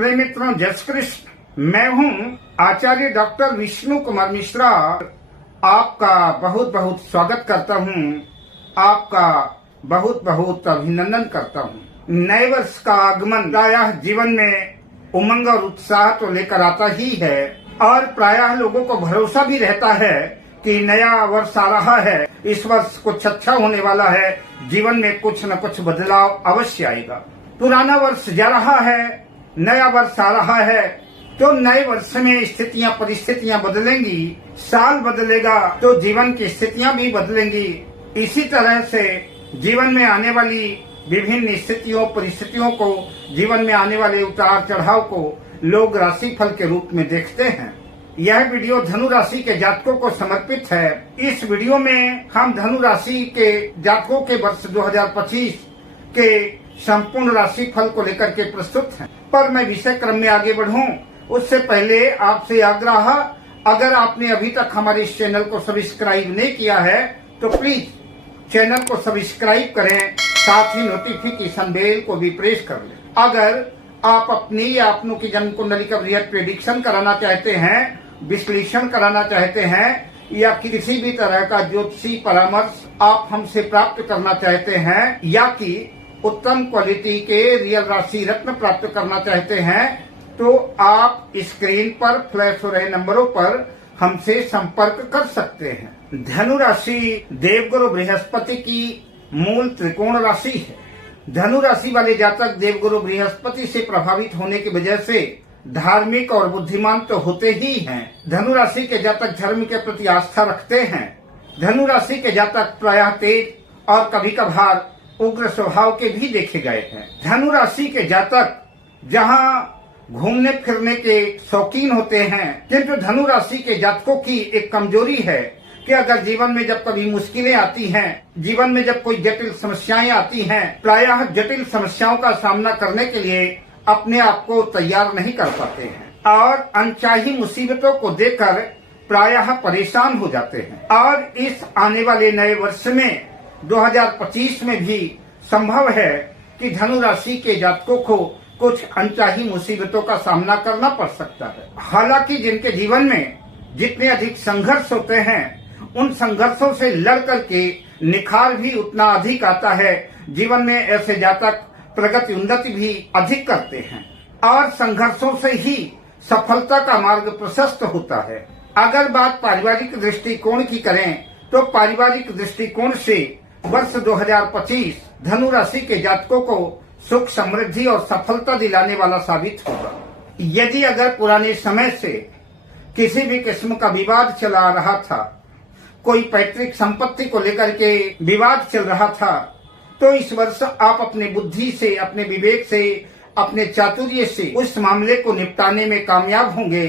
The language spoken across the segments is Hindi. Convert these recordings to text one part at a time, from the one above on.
प्रिय मित्रों, जय श्री कृष्ण। मैं हूं आचार्य डॉक्टर विष्णु कुमार मिश्रा। आपका बहुत बहुत स्वागत करता हूं, आपका बहुत बहुत अभिनंदन करता हूं। नए वर्ष का आगमन प्रायः जीवन में उमंग और उत्साह तो लेकर आता ही है और प्रायः लोगों को भरोसा भी रहता है कि नया वर्ष आ रहा है, इस वर्ष कुछ अच्छा होने वाला है, जीवन में कुछ न कुछ बदलाव अवश्य आएगा। पुराना वर्ष जा रहा है, नया वर्ष आ रहा है, तो नए वर्ष में स्थितियां परिस्थितियां बदलेंगी, साल बदलेगा तो जीवन की स्थितियां भी बदलेंगी। इसी तरह से जीवन में आने वाली विभिन्न स्थितियों परिस्थितियों को, जीवन में आने वाले उतार चढ़ाव को लोग राशि फल के रूप में देखते हैं। यह वीडियो धनु राशि के जातकों को समर्पित है। इस वीडियो में हम धनु राशि के जातकों के वर्ष 2025 के संपूर्ण राशि फल को लेकर के प्रस्तुत हैं। पर मैं विषय क्रम में आगे बढ़ूं उससे पहले आपसे आग्रह, अगर आपने अभी तक हमारे इस चैनल को सब्सक्राइब नहीं किया है तो प्लीज चैनल को सब्सक्राइब करें, साथ ही नोटिफिकेशन बेल को भी प्रेस कर लें। अगर आप अपनी या अपनों की जन्म कुंडली का बृहद प्रेडिक्शन कराना चाहते हैं, विश्लेषण कराना चाहते हैं या किसी भी तरह का ज्योतिषी परामर्श आप हमसे प्राप्त करना चाहते हैं या कि उत्तम क्वालिटी के रियल राशि रत्न प्राप्त करना चाहते हैं तो आप स्क्रीन पर फ्लैश हो रहे नंबरों पर हमसे संपर्क कर सकते हैं। धनु राशि देवगुरु बृहस्पति की मूल त्रिकोण राशि है। धनु राशि वाले जातक देवगुरु बृहस्पति से प्रभावित होने की वजह से धार्मिक और बुद्धिमान तो होते ही हैं। धनु राशि के जातक धर्म के प्रति आस्था रखते हैं। धनु राशि के जातक प्रायः तेज और कभी कभार उग्र स्वभाव के भी देखे गए हैं। धनु राशि के जातक जहां घूमने फिरने के शौकीन होते हैं, किंतु धनु राशि के जातकों की एक कमजोरी है कि अगर जीवन में जब कभी मुश्किलें आती हैं, जीवन में जब कोई जटिल समस्याएं आती हैं, प्रायः जटिल समस्याओं का सामना करने के लिए अपने आप को तैयार नहीं कर पाते हैं और अनचाही मुसीबतों को देखकर प्रायः परेशान हो जाते हैं। और इस आने वाले नए वर्ष में 2025 में भी संभव है कि धनु राशि के जातकों को कुछ अनचाही मुसीबतों का सामना करना पड़ सकता है। हालांकि जिनके जीवन में जितने अधिक संघर्ष होते हैं, उन संघर्षों से लड़ करके निखार भी उतना अधिक आता है। जीवन में ऐसे जातक प्रगति उन्नति भी अधिक करते हैं और संघर्षों से ही सफलता का मार्ग प्रशस्त होता है। अगर बात पारिवारिक दृष्टिकोण की करें तो पारिवारिक दृष्टिकोण से वर्ष 2025 धनु राशि के जातकों को सुख समृद्धि और सफलता दिलाने वाला साबित होगा। यदि अगर पुराने समय से किसी भी किस्म का विवाद चला आ रहा था, कोई पैतृक संपत्ति को लेकर के विवाद चल रहा था, तो इस वर्ष आप अपने बुद्धि से, अपने विवेक से, अपने चातुर्य से उस मामले को निपटाने में कामयाब होंगे।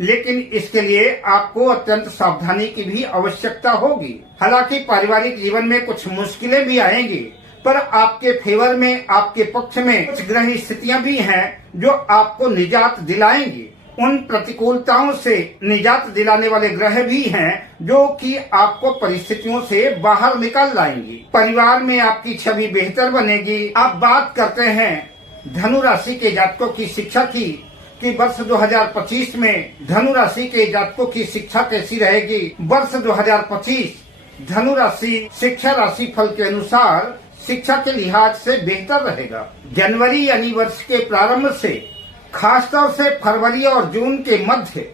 लेकिन इसके लिए आपको अत्यंत सावधानी की भी आवश्यकता होगी। हालांकि पारिवारिक जीवन में कुछ मुश्किलें भी आएंगी, पर आपके फेवर में, आपके पक्ष में कुछ ग्रह स्थितियां भी हैं जो आपको निजात दिलाएंगी। उन प्रतिकूलताओं से निजात दिलाने वाले ग्रह भी हैं जो कि आपको परिस्थितियों से बाहर निकाल लाएंगी। परिवार में आपकी छवि बेहतर बनेगी। आप बात करते हैं धनु राशि के जातकों की शिक्षा की कि वर्ष 2025 में धनु राशि के जातकों की शिक्षा कैसी रहेगी। वर्ष 2025 धनु राशि शिक्षा राशि फल के अनुसार शिक्षा के लिहाज से बेहतर रहेगा। जनवरी यानी वर्ष के प्रारंभ से खासतौर से फरवरी और जून के मध्य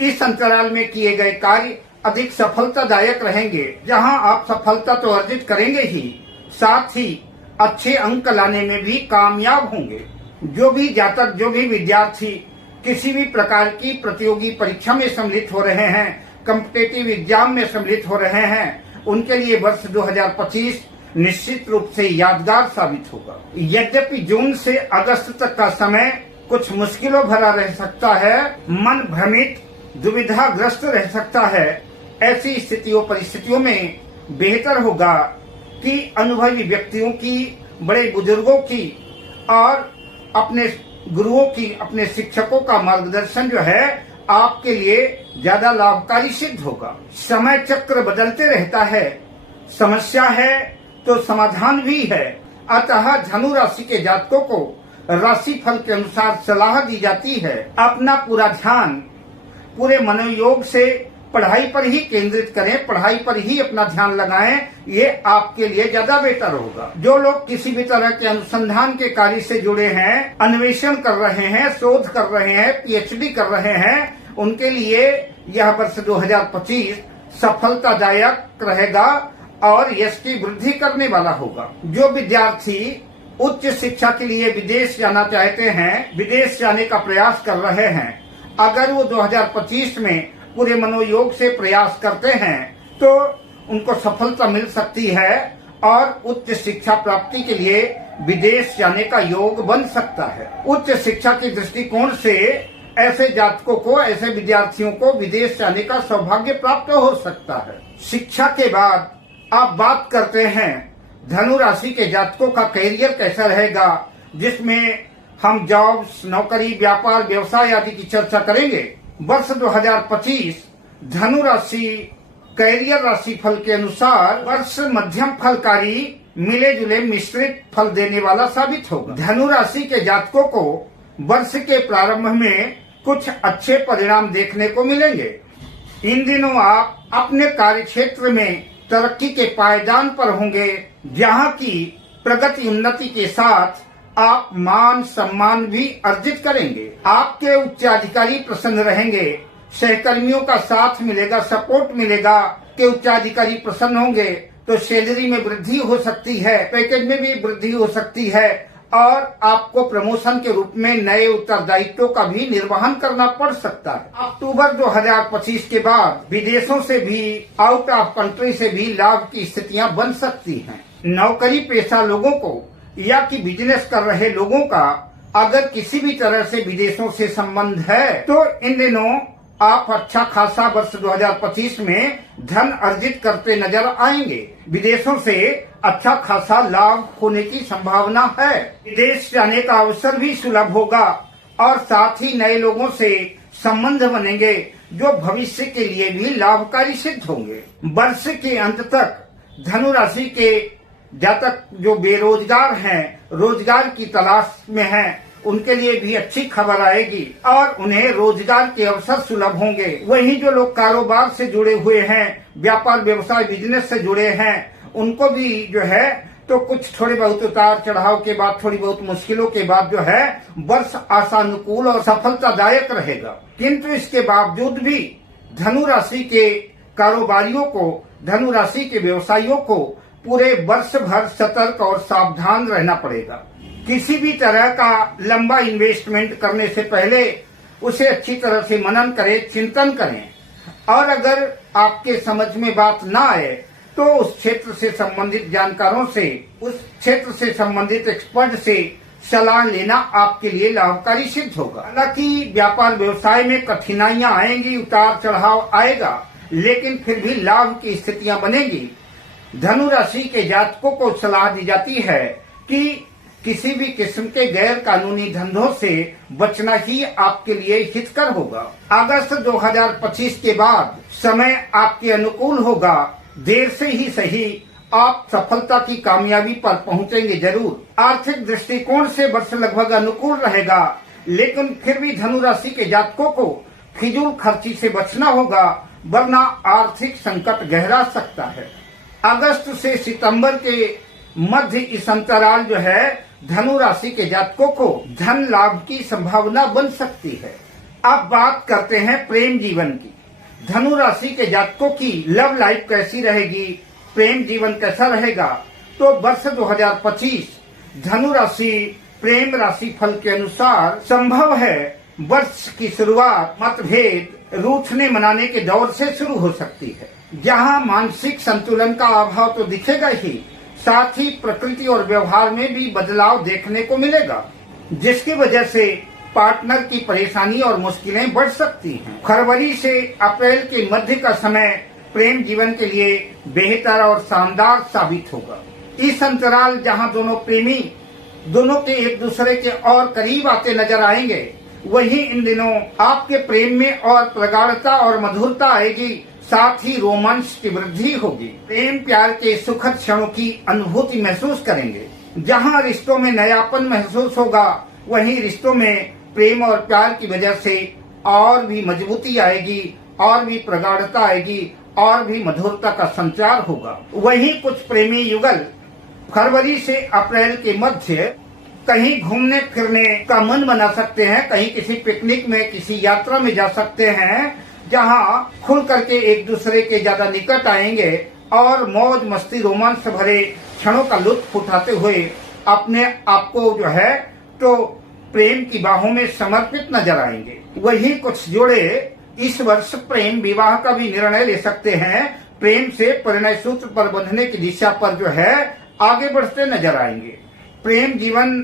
इस अंतराल में किए गए कार्य अधिक सफलतादायक रहेंगे, जहां आप सफलता तो अर्जित करेंगे ही, साथ ही अच्छे अंक लाने में भी कामयाब होंगे। जो भी जातक, जो भी विद्यार्थी किसी भी प्रकार की प्रतियोगी परीक्षा में सम्मिलित हो रहे हैं, कॉम्पिटिटिव एग्जाम में सम्मिलित हो रहे हैं, उनके लिए वर्ष 2025 निश्चित रूप से यादगार साबित होगा। यद्यपि जून से अगस्त तक का समय कुछ मुश्किलों भरा रह सकता है, मन भ्रमित दुविधाग्रस्त रह सकता है, ऐसी स्थितियों परिस्थितियों में बेहतर होगा कि अनुभवी व्यक्तियों की, बड़े बुजुर्गों की और अपने गुरुओं की, अपने शिक्षकों का मार्गदर्शन जो है आपके लिए ज्यादा लाभकारी सिद्ध होगा। समय चक्र बदलते रहता है, समस्या है तो समाधान भी है। अतः धनु राशि के जातकों को राशि फल के अनुसार सलाह दी जाती है। अपना पूरा ध्यान पूरे मनोयोग से पढ़ाई पर ही केंद्रित करें, पढ़ाई पर ही अपना ध्यान लगाएं, ये आपके लिए ज्यादा बेहतर होगा। जो लोग किसी भी तरह के अनुसंधान के कार्य से जुड़े हैं, अन्वेषण कर रहे हैं, शोध कर रहे हैं, पीएचडी कर रहे हैं, उनके लिए यह वर्ष 2025 सफलतादायक रहेगा और यश की वृद्धि करने वाला होगा। जो विद्यार्थी उच्च शिक्षा के लिए विदेश जाना चाहते हैं, विदेश जाने का प्रयास कर रहे हैं, अगर वो 2025 में पूरे मनोयोग से प्रयास करते हैं तो उनको सफलता मिल सकती है और उच्च शिक्षा प्राप्ति के लिए विदेश जाने का योग बन सकता है। उच्च शिक्षा के दृष्टिकोण से ऐसे जातकों को, ऐसे विद्यार्थियों को विदेश जाने का सौभाग्य प्राप्त हो सकता है। शिक्षा के बाद आप बात करते हैं धनु राशि के जातकों का कैरियर कैसा रहेगा, जिसमें हम जॉब्स, नौकरी, व्यापार, व्यवसाय आदि की चर्चा करेंगे। वर्ष 2025 धनु राशि कैरियर राशि फल के अनुसार वर्ष मध्यम फलकारी, मिले जुले मिश्रित फल देने वाला साबित होगा। धनु राशि के जातकों को वर्ष के प्रारंभ में कुछ अच्छे परिणाम देखने को मिलेंगे। इन दिनों आप अपने कार्य क्षेत्र में तरक्की के पायदान पर होंगे, जहां की प्रगति उन्नति के साथ आप मान सम्मान भी अर्जित करेंगे। आपके उच्चाधिकारी प्रसन्न रहेंगे, सहकर्मियों का साथ मिलेगा, सपोर्ट मिलेगा कि उच्चाधिकारी प्रसन्न होंगे तो सैलरी में वृद्धि हो सकती है, पैकेज में भी वृद्धि हो सकती है और आपको प्रमोशन के रूप में नए उत्तरदायित्वों का भी निर्वहन करना पड़ सकता है। अक्टूबर 2025 के बाद विदेशों से भी, आउट ऑफ कंट्री से भी लाभ की स्थितियां बन सकती हैं। नौकरी पेशा लोगों को या कि बिजनेस कर रहे लोगों का अगर किसी भी तरह से विदेशों से संबंध है तो इन दिनों आप अच्छा खासा वर्ष 2025 में धन अर्जित करते नजर आएंगे। विदेशों से अच्छा खासा लाभ होने की संभावना है। विदेश जाने का अवसर भी सुलभ होगा और साथ ही नए लोगों से संबंध बनेंगे जो भविष्य के लिए भी लाभकारी सिद्ध होंगे। वर्ष के अंत तक धनु राशि के जातक जो बेरोजगार हैं, रोजगार की तलाश में हैं, उनके लिए भी अच्छी खबर आएगी और उन्हें रोजगार के अवसर सुलभ होंगे। वहीं जो लोग कारोबार से जुड़े हुए हैं, व्यापार व्यवसाय बिजनेस से जुड़े हैं, उनको भी जो है तो कुछ थोड़े बहुत उतार चढ़ाव के बाद, थोड़ी बहुत मुश्किलों के बाद जो है वर्ष आशानुकूल और सफलतादायक रहेगा। किंतु इसके बावजूद भी धनु राशि के कारोबारियों को, धनु राशि के व्यवसायियों को पूरे वर्ष भर सतर्क और सावधान रहना पड़ेगा। किसी भी तरह का लंबा इन्वेस्टमेंट करने से पहले उसे अच्छी तरह से मनन करें, चिंतन करें और अगर आपके समझ में बात ना आए तो उस क्षेत्र से संबंधित जानकारों से, उस क्षेत्र से संबंधित एक्सपर्ट से सलाह लेना आपके लिए लाभकारी सिद्ध होगा। हालांकि व्यापार व्यवसाय में कठिनाइयां आएंगी, उतार चढ़ाव आएगा, लेकिन फिर भी लाभ की स्थितियां बनेगी। धनु राशि के जातकों को सलाह दी जाती है कि किसी भी किस्म के गैर कानूनी धंधों से बचना ही आपके लिए हितकर होगा। अगस्त 2025 के बाद समय आपके अनुकूल होगा। देर से ही सही आप सफलता की कामयाबी पर पहुंचेंगे जरूर। आर्थिक दृष्टिकोण से वर्ष लगभग अनुकूल रहेगा, लेकिन फिर भी धनु राशि के जातकों को फिजूल खर्ची से बचना होगा, वरना आर्थिक संकट गहरा सकता है। अगस्त से सितंबर के मध्य इस अंतराल जो है धनु राशि के जातकों को धन लाभ की संभावना बन सकती है। अब बात करते हैं प्रेम जीवन की। धनु राशि के जातकों की लव लाइफ कैसी रहेगी, प्रेम जीवन कैसा रहेगा? तो वर्ष 2025 धनु राशि प्रेम राशि फल के अनुसार संभव है वर्ष की शुरुआत मतभेद, रूठने मनाने के दौर से शुरू हो सकती है, जहां मानसिक संतुलन का अभाव तो दिखेगा ही, साथ ही प्रकृति और व्यवहार में भी बदलाव देखने को मिलेगा, जिसकी वजह से पार्टनर की परेशानी और मुश्किलें बढ़ सकती हैं। फरवरी से अप्रैल के मध्य का समय प्रेम जीवन के लिए बेहतर और शानदार साबित होगा। इस अंतराल जहां दोनों प्रेमी दोनों के एक दूसरे के और करीब आते नजर आएंगे, वहीं इन दिनों आपके प्रेम में और प्रगाढ़ता और मधुरता आएगी, साथ ही रोमांस की वृद्धि होगी। प्रेम प्यार के सुखद क्षणों की अनुभूति महसूस करेंगे। जहां रिश्तों में नयापन महसूस होगा, वहीं रिश्तों में प्रेम और प्यार की वजह से और भी मजबूती आएगी, और भी प्रगाढ़ता आएगी, और भी मधुरता का संचार होगा। वहीं कुछ प्रेमी युगल फरवरी से अप्रैल के मध्य कहीं घूमने फिरने का मन बना सकते हैं, कहीं किसी पिकनिक में, किसी यात्रा में जा सकते हैं, जहां खुल करके एक दूसरे के ज्यादा निकट आएंगे और मौज मस्ती रोमांस भरे क्षणों का लुत्फ उठाते हुए अपने आप को जो है तो प्रेम की बाहों में समर्पित नजर आएंगे। वही कुछ जोड़े इस वर्ष प्रेम विवाह का भी निर्णय ले सकते हैं, प्रेम से परिणय सूत्र पर बंधने की दिशा पर जो है आगे बढ़ते नजर आएंगे। प्रेम जीवन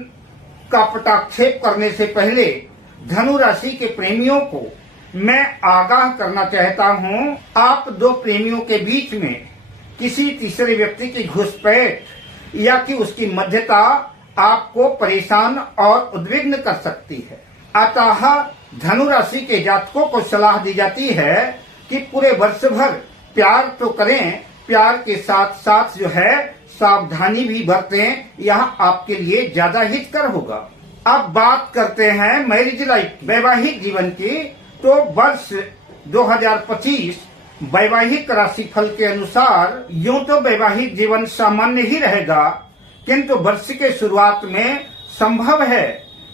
का पटाक्षेप करने से पहले धनु राशि के प्रेमियों को मैं आगाह करना चाहता हूं, आप दो प्रेमियों के बीच में किसी तीसरे व्यक्ति की घुसपैठ या कि उसकी मध्यता आपको परेशान और उद्विग्न कर सकती है। अतः धनु राशि के जातकों को सलाह दी जाती है कि पूरे वर्ष भर प्यार तो करें, प्यार के साथ साथ जो है सावधानी भी बरतें, यह आपके लिए ज्यादा हितकर होगा। अब बात करते हैं मैरिज लाइफ, वैवाहिक जीवन की। तो वर्ष 2025 वैवाहिक राशिफल के अनुसार यूं तो वैवाहिक जीवन सामान्य ही रहेगा, किंतु वर्ष के शुरुआत में संभव है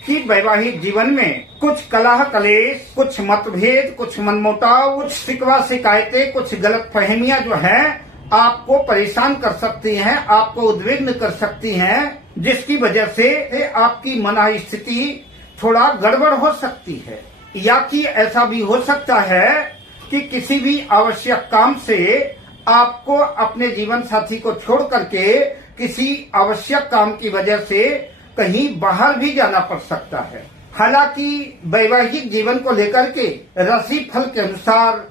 कि वैवाहिक जीवन में कुछ कलह कलेश, कुछ मतभेद, कुछ मनमुटाव, कुछ शिकवा शिकायतें, कुछ गलतफहमियां जो हैं आपको परेशान कर सकती हैं, आपको उद्विग्न कर सकती हैं, जिसकी वजह से आपकी मन स्थिति थोड़ा गड़बड़ हो सकती है। या कि ऐसा भी हो सकता है कि किसी भी आवश्यक काम से आपको अपने जीवन साथी को छोड़ करके किसी आवश्यक काम की वजह से कहीं बाहर भी जाना पड़ सकता है। हालांकि वैवाहिक जीवन को लेकर के राशि फल के अनुसार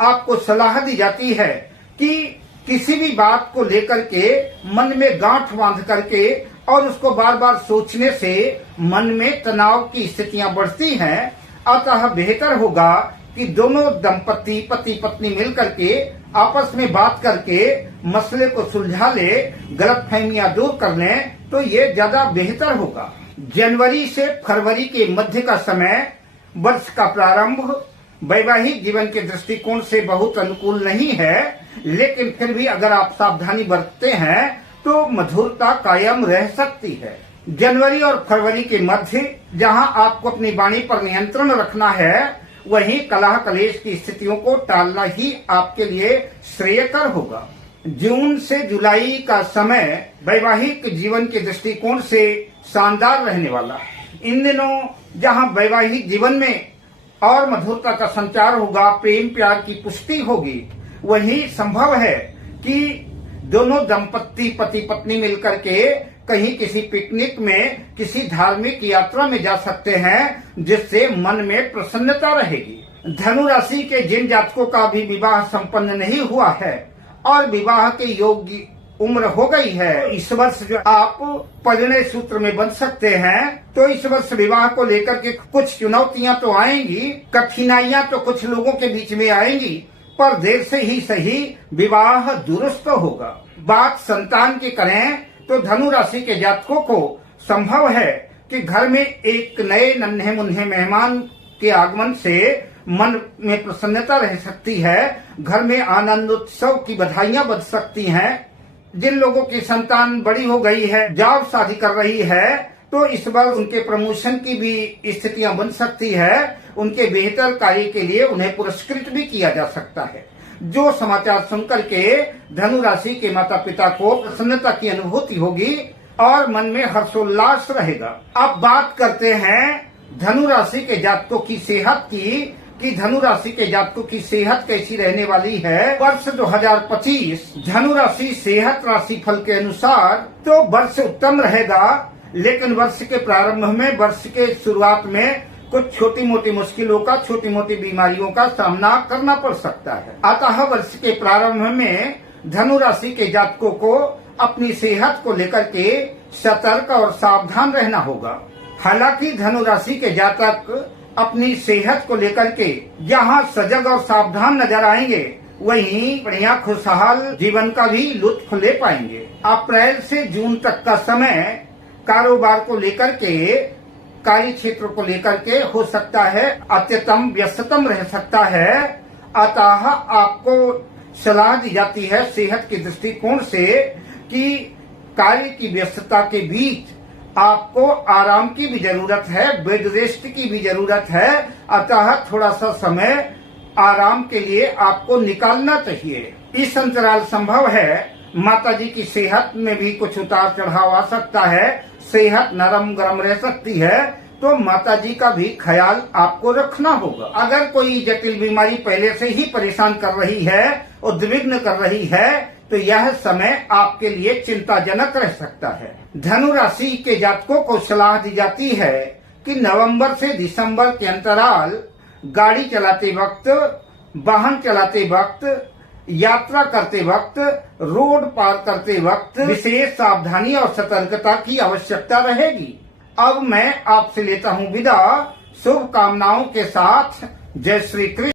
आपको सलाह दी जाती है कि किसी भी बात को लेकर के मन में गांठ बांध करके और उसको बार बार सोचने से मन में तनाव की स्थितियां बढ़ती हैं। अतः बेहतर होगा कि दोनों दंपति पति पत्नी मिलकर के आपस में बात करके मसले को सुलझा ले, गलतफहमियां दूर कर लें, तो ये ज्यादा बेहतर होगा। जनवरी से फरवरी के मध्य का समय, वर्ष का प्रारंभ वैवाहिक जीवन के दृष्टिकोण से बहुत अनुकूल नहीं है, लेकिन फिर भी अगर आप सावधानी बरतते हैं तो मधुरता कायम रह सकती है। जनवरी और फरवरी के मध्य जहां आपको अपनी वाणी पर नियंत्रण रखना है, वहीं कलह कलेश की स्थितियों को टालना ही आपके लिए श्रेयकर होगा। जून से जुलाई का समय वैवाहिक जीवन के दृष्टिकोण से शानदार रहने वाला है। इन दिनों जहां वैवाहिक जीवन में और मधुरता का संचार होगा, प्रेम प्यार की पुष्टि होगी, वहीं संभव है कि दोनों दंपति पति पत्नी मिलकर के कहीं किसी पिकनिक में, किसी धार्मिक यात्रा में जा सकते हैं, जिससे मन में प्रसन्नता रहेगी। धनु राशि के जिन जातकों का भी विवाह संपन्न नहीं हुआ है और विवाह के योग्य उम्र हो गई है, इस वर्ष जो आप परिणय सूत्र में बंध सकते हैं, तो इस वर्ष विवाह को लेकर के कुछ चुनौतियां तो आएंगी, कठिनाइयां तो कुछ लोगों के बीच में आएंगी, पर देर से ही सही विवाह दुरुस्त होगा। बात संतान की करें तो धनु राशि के जातकों को संभव है कि घर में एक नए नन्हे मुन्ने मेहमान के आगमन से मन में प्रसन्नता रह सकती है, घर में आनंद उत्सव की बधाइयां बज सकती हैं। जिन लोगों की संतान बड़ी हो गई है, जॉब शादी कर रही है, तो इस बार उनके प्रमोशन की भी स्थितियां बन सकती है। उनके बेहतर कार्य के लिए उन्हें पुरस्कृत भी किया जा सकता है। जो समाचार सुनकर के धनु राशि के माता पिता को प्रसन्नता की अनुभूति होगी और मन में हर्षोल्लास रहेगा। अब बात करते हैं धनु राशि के जातकों की सेहत की, कि धनु राशि के जातकों की सेहत कैसी रहने वाली है। वर्ष 2025 धनु राशि सेहत राशि फल के अनुसार तो वर्ष उत्तम रहेगा, लेकिन वर्ष के प्रारंभ में, वर्ष के शुरुआत में कुछ छोटी मोटी मुश्किलों का, छोटी मोटी बीमारियों का सामना करना पड़ सकता है। अतः वर्ष के प्रारंभ में धनु राशि के जातकों को अपनी सेहत को लेकर के सतर्क और सावधान रहना होगा। हालांकि धनु राशि के जातक अपनी सेहत को लेकर के जहां सजग और सावधान नजर आएंगे, वहीं बढ़िया खुशहाल जीवन का भी लुत्फ ले पाएंगे। अप्रैल से जून तक का समय कारोबार को लेकर के कार्य क्षेत्र को लेकर के हो सकता है अत्यतम व्यस्ततम रह सकता है। अतः आपको सलाह दी जाती है सेहत के दृष्टिकोण से कि कार्य की व्यस्तता के बीच आपको आराम की भी जरूरत है, बेड रेस्ट की भी जरूरत है। अतः थोड़ा सा समय आराम के लिए आपको निकालना चाहिए। इस अंतराल संभव है माताजी की सेहत में भी कुछ उतार चढ़ाव आ सकता है, सेहत नरम गरम रह सकती है, तो माताजी का भी ख्याल आपको रखना होगा। अगर कोई जटिल बीमारी पहले से ही परेशान कर रही है, उद्विग्न कर रही है, तो यह समय आपके लिए चिंताजनक रह सकता है। धनु राशि के जातकों को सलाह दी जाती है कि नवंबर से दिसंबर के अंतराल गाड़ी चलाते वक्त, वाहन चलाते वक्त, यात्रा करते वक्त, रोड पार करते वक्त विशेष सावधानी और सतर्कता की आवश्यकता रहेगी। अब मैं आपसे लेता हूँ विदा, शुभकामनाओं के साथ। जय श्री कृष्ण।